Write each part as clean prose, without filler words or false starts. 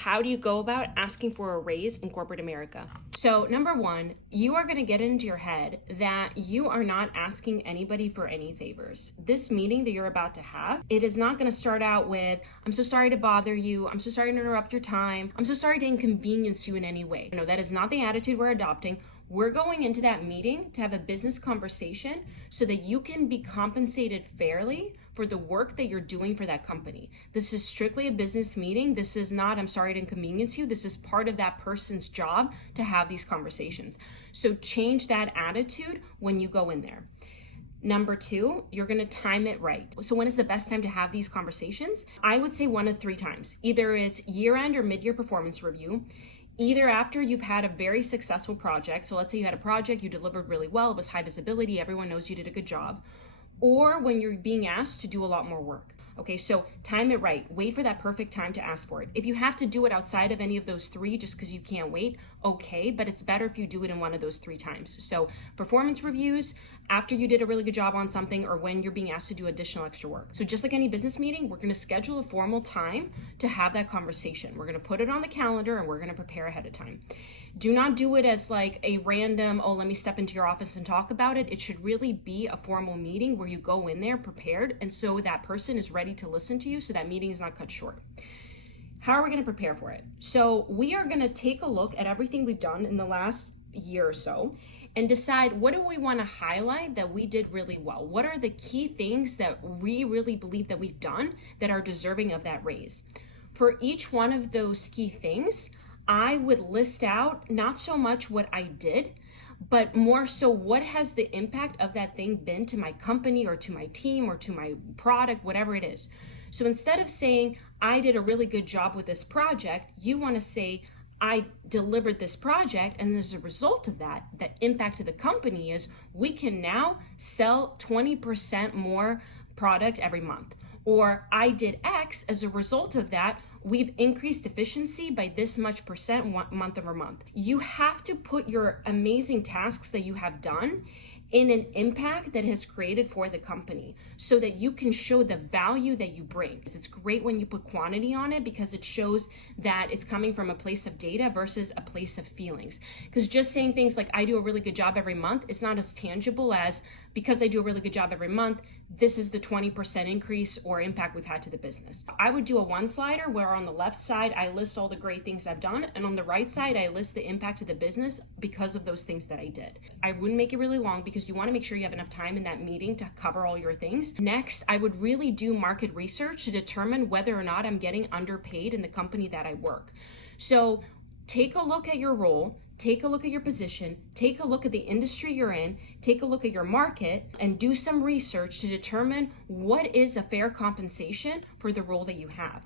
How do you go about asking for a raise in corporate America? So number one, you are going to get into your head that you are not asking anybody for any favors. This meeting that you're about to have, it is not going to start out with, I'm so sorry to bother you. I'm so sorry to interrupt your time. I'm so sorry to inconvenience you in any way. No, that is not the attitude we're adopting. We're going into that meeting to have a business conversation so that you can be compensated fairly for the work that you're doing for that company. This is strictly a business meeting. This is not, I'm sorry to inconvenience you. This is part of that person's job to have these conversations. So change that attitude when you go in there. Number two, you're going to time it right. So when is the best time to have these conversations? I would say 1 of 3 times. Either it's year-end or mid-year performance review. Either after you've had a very successful project, so let's say you had a project, you delivered really well, it was high visibility, everyone knows you did a good job, or when you're being asked to do a lot more work. Okay, so time it right. Wait for that perfect time to ask for it. If you have to do it outside of any of those 3 just because you can't wait, okay, but it's better if you do it in 1 of those 3 times. So performance reviews, after you did a really good job on something, or when you're being asked to do additional extra work. So just like any business meeting, we're going to schedule a formal time to have that conversation. We're going to put it on the calendar and we're going to prepare ahead of time. Do not do it as like a random, oh, let me step into your office and talk about it. It should really be a formal meeting where you go in there prepared, and so that person is ready to listen to you so that meeting is not cut short. How are we going to prepare for it? So we are going to take a look at everything we've done in the last year or so and decide, what do we want to highlight that we did really well? What are the key things that we really believe that we've done that are deserving of that raise? For each one of those key things, I would list out not so much what I did, but more so what has the impact of that thing been to my company or to my team or to my product, whatever it is. So instead of saying, I did a really good job with this project, you want to say, I delivered this project, and as a result of that, the impact to the company is we can now sell 20% more product every month. Or I did X, as a result of that, we've increased efficiency by this much percent month over month. You have to put your amazing tasks that you have done in an impact that has created for the company so that you can show the value that you bring. It's great when you put quantity on it because it shows that it's coming from a place of data versus a place of feelings. Because just saying things like, I do a really good job every month, it's not as tangible as, because I do a really good job every month, this is the 20% increase or impact we've had to the business. I would do a 1-slider where on the left side, I list all the great things I've done, and on the right side, I list the impact to the business because of those things that I did. I wouldn't make it really long because you want to make sure you have enough time in that meeting to cover all your things. Next, I would really do market research to determine whether or not I'm getting underpaid in the company that I work. So take a look at your role, take a look at your position, take a look at the industry you're in, take a look at your market, and do some research to determine what is a fair compensation for the role that you have.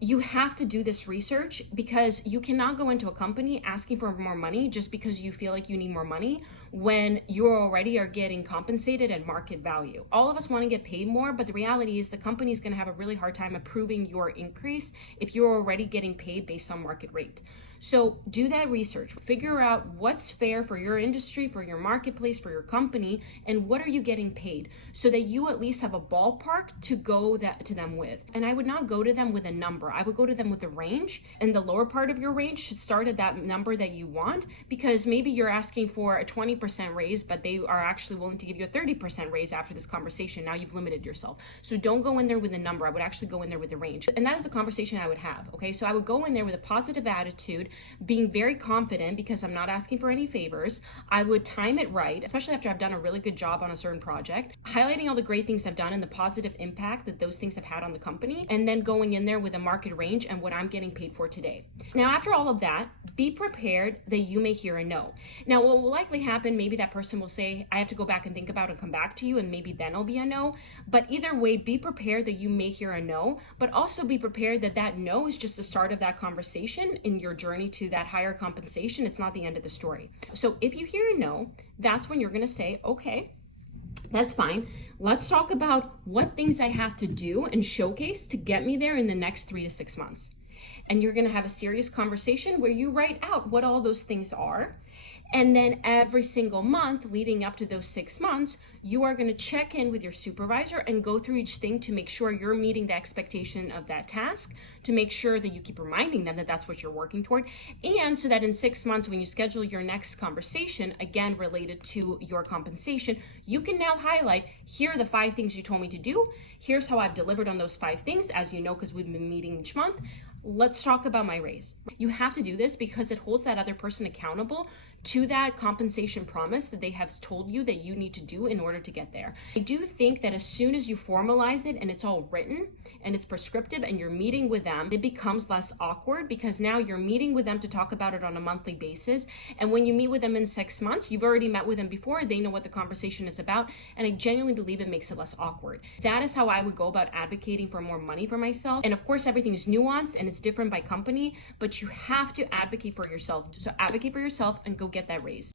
You have to do this research because you cannot go into a company asking for more money just because you feel like you need more money when you already are getting compensated at market value. All of us want to get paid more, but the reality is the company is going to have a really hard time approving your increase if you're already getting paid based on market rate. So do that research, figure out what's fair for your industry, for your marketplace, for your company, and what are you getting paid so that you at least have a ballpark to go to them with. And I would not go to them with a number. I would go to them with a range, and the lower part of your range should start at that number that you want, because maybe you're asking for a 20% raise, but they are actually willing to give you a 30% raise after this conversation. Now you've limited yourself. So don't go in there with a number. I would actually go in there with a range. And that is a conversation I would have, okay? So I would go in there with a positive attitude, being very confident because I'm not asking for any favors. I would time it right, especially after I've done a really good job on a certain project, highlighting all the great things I've done and the positive impact that those things have had on the company, and then going in there with a market range and what I'm getting paid for today. Now, after all of that, be prepared that you may hear a no. Now, what will likely happen, maybe that person will say, I have to go back and think about it and come back to you, and maybe then it'll be a no. But either way, be prepared that you may hear a no, but also be prepared that that no is just the start of that conversation in your journey to that higher compensation. It's not the end of the story. So if you hear a no, that's when you're going to say, okay, that's fine. Let's talk about what things I have to do and showcase to get me there in the next 3 to 6 months. And you're going to have a serious conversation where you write out what all those things are. And then every single month leading up to those 6 months, you are going to check in with your supervisor and go through each thing to make sure you're meeting the expectation of that task, to make sure that you keep reminding them that that's what you're working toward. And so that in 6 months, when you schedule your next conversation, again, related to your compensation, you can now highlight, here are the 5 things you told me to do. Here's how I've delivered on those 5 things, as you know, because we've been meeting each month. Let's talk about my raise. You have to do this because it holds that other person accountable to that compensation promise that they have told you that you need to do in order to get there. I do think that as soon as you formalize it and it's all written and it's prescriptive and you're meeting with them, it becomes less awkward because now you're meeting with them to talk about it on a monthly basis. And when you meet with them in 6 months, you've already met with them before, they know what the conversation is about. And I genuinely believe it makes it less awkward. That is how I would go about advocating for more money for myself. And of course, everything is nuanced and it's different by company, but you have to advocate for yourself. So advocate for yourself and go get that raise.